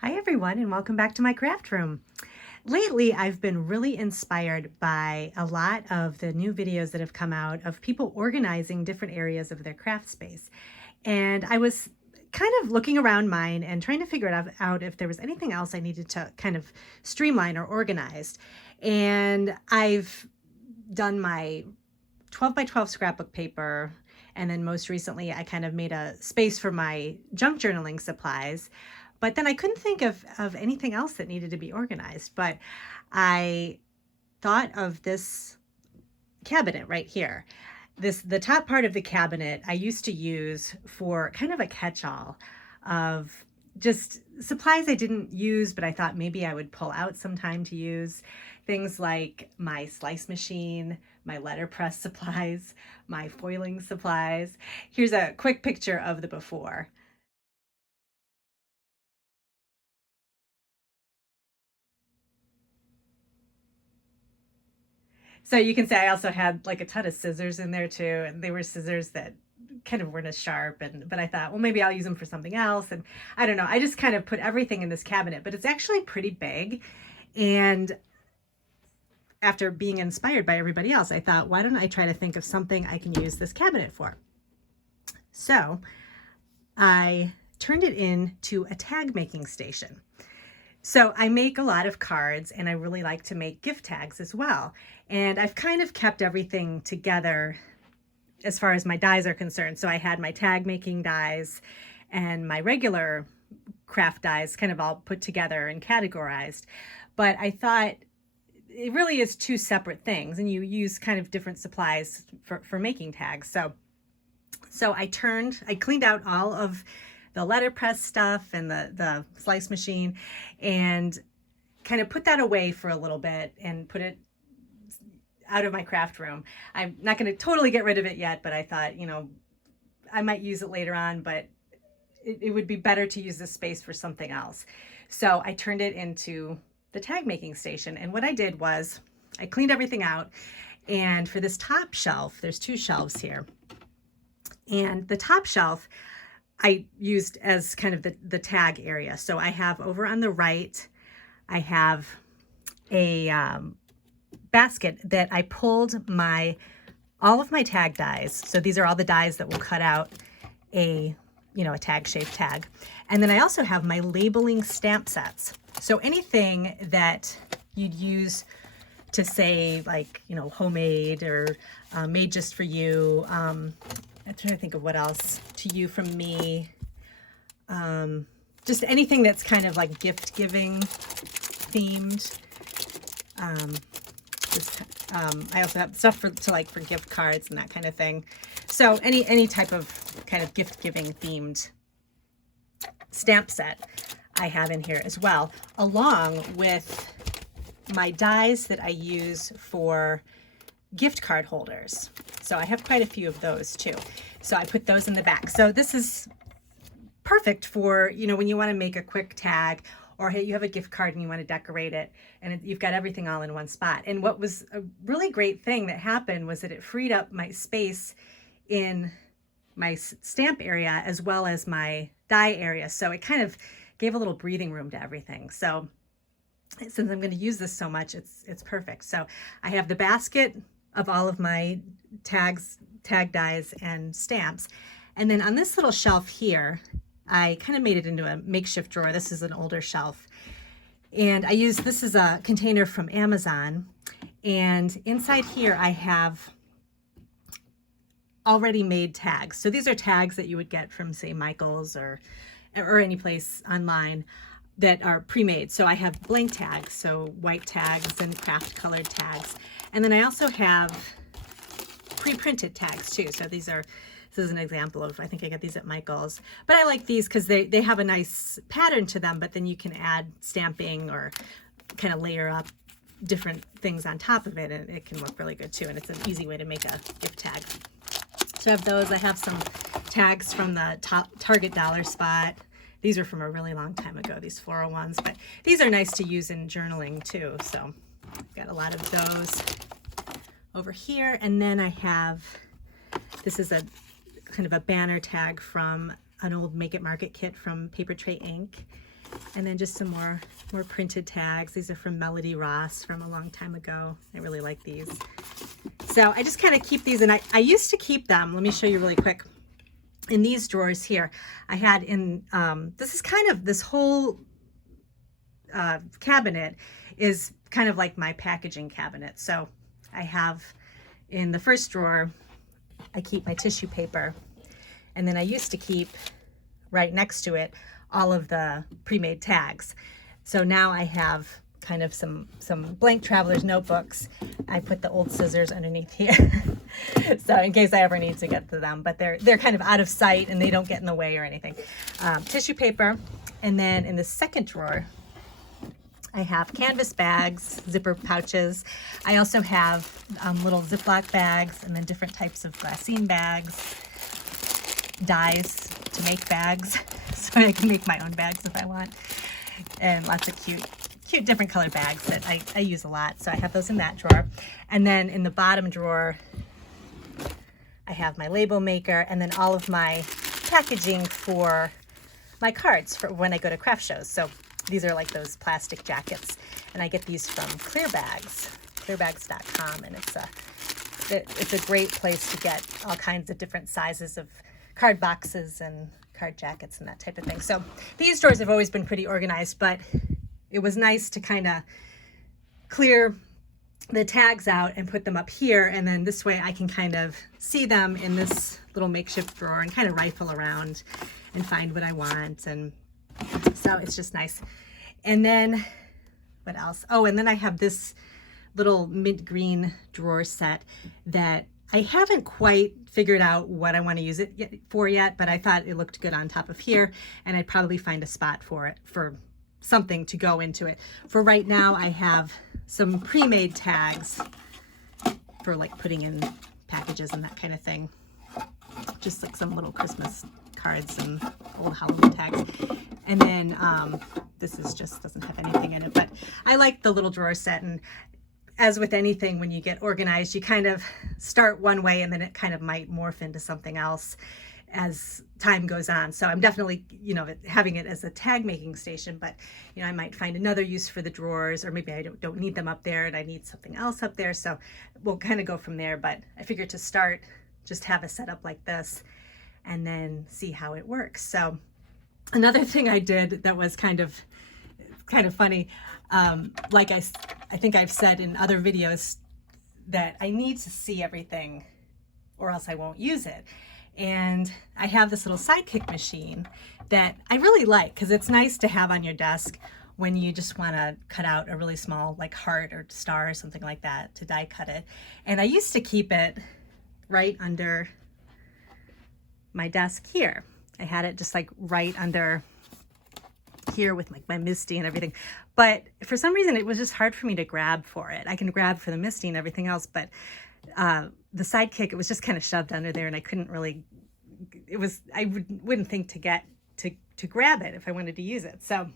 Hi everyone, and welcome back to my craft room. Lately, I've been really inspired by a lot of the new videos that have come out of people organizing different areas of their craft space. And I was kind of looking around mine and trying to figure out if there was anything else I needed to kind of streamline or organize. And I've done my 12 by 12 scrapbook paper. And then most recently, I kind of made a space for my junk journaling supplies. But then I couldn't think of anything else that needed to be organized. But I thought of this cabinet right here. The top part of the cabinet I used to use for kind of a catch-all of just supplies I didn't use, but I thought maybe I would pull out some time to use. Things like my slice machine, my letterpress supplies, my foiling supplies. Here's a quick picture of the before. So you can say I also had like a ton of scissors in there too, and they were scissors that kind of weren't as sharp, and but I thought, well, maybe I'll use them for something else. And I don't know, I just kind of put everything in this cabinet, but it's actually pretty big. And after being inspired by everybody else, I thought, why don't I try to think of something I can use this cabinet for? So I turned it into a tag making station. So I make a lot of cards, and I really like to make gift tags as well. And I've kind of kept everything together as far as my dies are concerned. So I had my tag making dies and my regular craft dies kind of all put together and categorized. But I thought it really is two separate things, and you use kind of different supplies for making tags. So I cleaned out all of the letterpress stuff and the slice machine, and kind of put that away for a little bit and put it out of my craft room. I'm not going to totally get rid of it yet, but I thought, I might use it later on, but it would be better to use this space for something else. So I turned it into the tag making station. And what I did was I cleaned everything out. And for this top shelf, there's two shelves here. And the top shelf I used as kind of the tag area. So I have over on the right, I have a basket that I pulled all of my tag dies. So these are all the dies that will cut out a tag shaped tag. And then I also have my labeling stamp sets. So anything that you'd use to say like, homemade or made just for you. I'm trying to think of what else. To you from me. Just anything that's kind of like gift giving themed. I also have stuff for gift cards and that kind of thing. So any type of kind of gift giving themed stamp set I have in here as well, along with my dies that I use for gift card holders. So I have quite a few of those too. So I put those in the back. So this is perfect for, when you want to make a quick tag, or hey, you have a gift card and you want to decorate it, and you've got everything all in one spot. And what was a really great thing that happened was that it freed up my space in my stamp area as well as my die area. So it kind of gave a little breathing room to everything. So since I'm going to use this so much, it's perfect. So I have the basket of all of my tag dies and stamps. And then on this little shelf here, I kind of made it into a makeshift drawer. This is an older shelf. And this is a container from Amazon. And inside here I have already made tags. So these are tags that you would get from, say, Michael's or any place online that are pre-made. So I have blank tags, so white tags and craft colored tags. And then I also have pre-printed tags too. So this is an example of, I think I got these at Michael's, but I like these because they have a nice pattern to them, but then you can add stamping or kind of layer up different things on top of it, and it can look really good too. And it's an easy way to make a gift tag. So I have those. I have some tags from the Target dollar spot. These are from a really long time ago, these floral ones, but these are nice to use in journaling too. So I've got a lot of those over here. And then I have, this is a kind of a banner tag from an old Make It Market kit from Paper Tray Ink. And then just some more printed tags. These are from Melody Ross from a long time ago. I really like these. So I just kind of keep these, and I used to keep them. Let me show you really quick. In these drawers here, I had in, this is kind of, this whole cabinet is kind of like my packaging cabinet. So I have in the first drawer, I keep my tissue paper, and then I used to keep right next to it all of the pre-made tags. So now I have kind of some blank traveler's notebooks. I put the old scissors underneath here. So in case I ever need to get to them, but they're kind of out of sight and they don't get in the way or anything. Tissue paper. And then in the second drawer, I have canvas bags, zipper pouches. I also have little Ziploc bags, and then different types of glassine bags, dies to make bags, so I can make my own bags if I want, and lots of cute different colored bags that I use a lot. So I have those in that drawer. And then in the bottom drawer, I have my label maker, and then all of my packaging for my cards for when I go to craft shows. So these are like those plastic jackets, and I get these from clearbags.com, and it's a great place to get all kinds of different sizes of card boxes and card jackets and that type of thing. So these drawers have always been pretty organized, but it was nice to kind of clear the tags out and put them up here, and then this way I can kind of see them in this little makeshift drawer and kind of rifle around and find what I want. And so it's just nice. And then what else? Oh, and then I have this little mint green drawer set that I haven't quite figured out what I want to use it for yet, but I thought it looked good on top of here, and I'd probably find a spot for it, for something to go into it. For right now, I have some pre-made tags for like putting in packages and that kind of thing. Just like some little Christmas cards and old Halloween tags. And then this is just doesn't have anything in it, but I like the little drawer set. And as with anything, when you get organized, you kind of start one way and then it kind of might morph into something else as time goes on. So I'm definitely, having it as a tag making station, but I might find another use for the drawers, or maybe I don't need them up there and I need something else up there. So we'll kind of go from there. But I figured to start, just have a setup like this and then see how it works. So another thing I did that was kind of funny, like I think I've said in other videos, that I need to see everything or else I won't use it. And I have this little Sidekick machine that I really like, because it's nice to have on your desk when you just want to cut out a really small like heart or star or something like that to die cut it. And I used to keep it right under my desk here. I had it just like right under here with like my Misty and everything. But for some reason, it was just hard for me to grab for it. I can grab for the Misty and everything else, but the Sidekick, it was just kind of shoved under there, and I couldn't really, I wouldn't think to get to grab it if I wanted to use it. So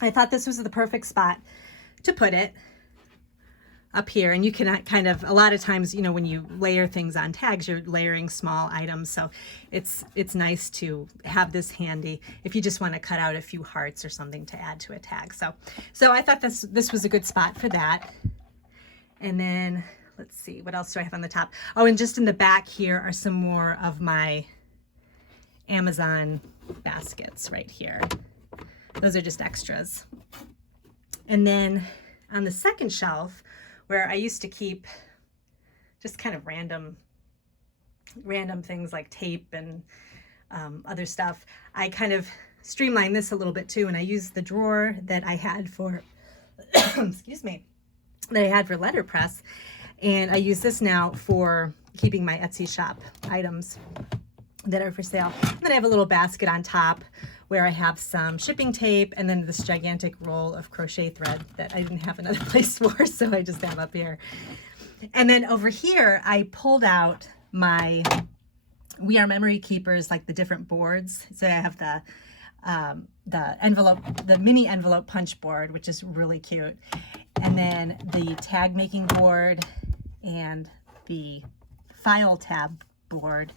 I thought this was the perfect spot to put it, up here. And you can kind of, a lot of times, when you layer things on tags, you're layering small items. So it's nice to have this handy if you just want to cut out a few hearts or something to add to a tag. So I thought this was a good spot for that. And then let's see, what else do I have on the top? Oh, and just in the back here are some more of my Amazon baskets right here. Those are just extras. And then on the second shelf, where I used to keep just kind of random things like tape and other stuff, I kind of streamlined this a little bit too, and I used the drawer that I had for, excuse me, that I had for letterpress, and I use this now for keeping my Etsy shop items that are for sale. And then I have a little basket on top where I have some shipping tape, and then this gigantic roll of crochet thread that I didn't have another place for, so I just have up here. And then over here, I pulled out my We Are Memory Keepers, like the different boards. So I have the mini envelope punch board, which is really cute. And then the tag making board and the file tab board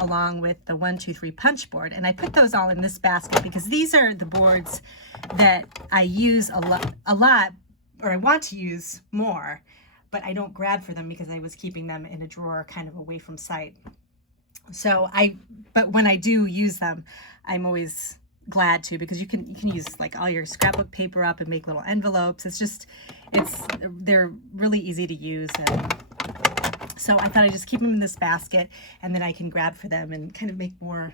along with the 1, 2, 3 punch board. And I put those all in this basket because these are the boards that I use a lot, or I want to use more, but I don't grab for them because I was keeping them in a drawer kind of away from sight. So but when I do use them, I'm always glad to, because you can use like all your scrapbook paper up and make little envelopes. They're really easy to use. And so I thought I'd just keep them in this basket, and then I can grab for them and kind of make more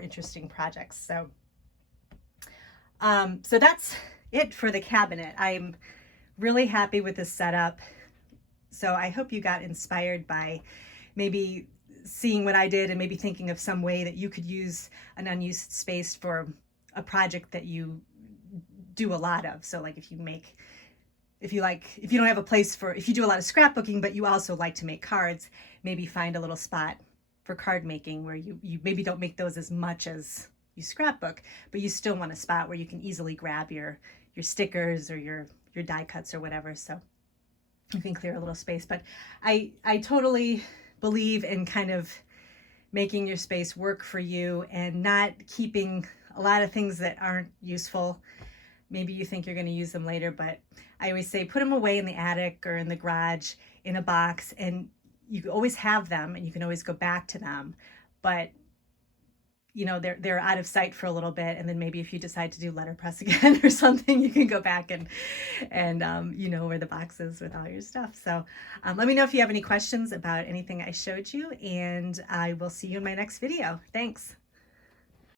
interesting projects. So so that's it for the cabinet. I'm really happy with this setup. So I hope you got inspired by maybe seeing what I did and maybe thinking of some way that you could use an unused space for a project that you do a lot of. So like if you don't have a place if you do a lot of scrapbooking, but you also like to make cards, maybe find a little spot for card making where you maybe don't make those as much as you scrapbook, but you still want a spot where you can easily grab your stickers or your die cuts or whatever. So you can clear a little space. But I totally believe in kind of making your space work for you and not keeping a lot of things that aren't useful. Maybe you think you're going to use them later, but I always say put them away in the attic or in the garage in a box, and you always have them and you can always go back to them. But you know, they're out of sight for a little bit, and then maybe if you decide to do letterpress again or something, you can go back and you know where the box is with all your stuff. So let me know if you have any questions about anything I showed you, and I will see you in my next video. Thanks.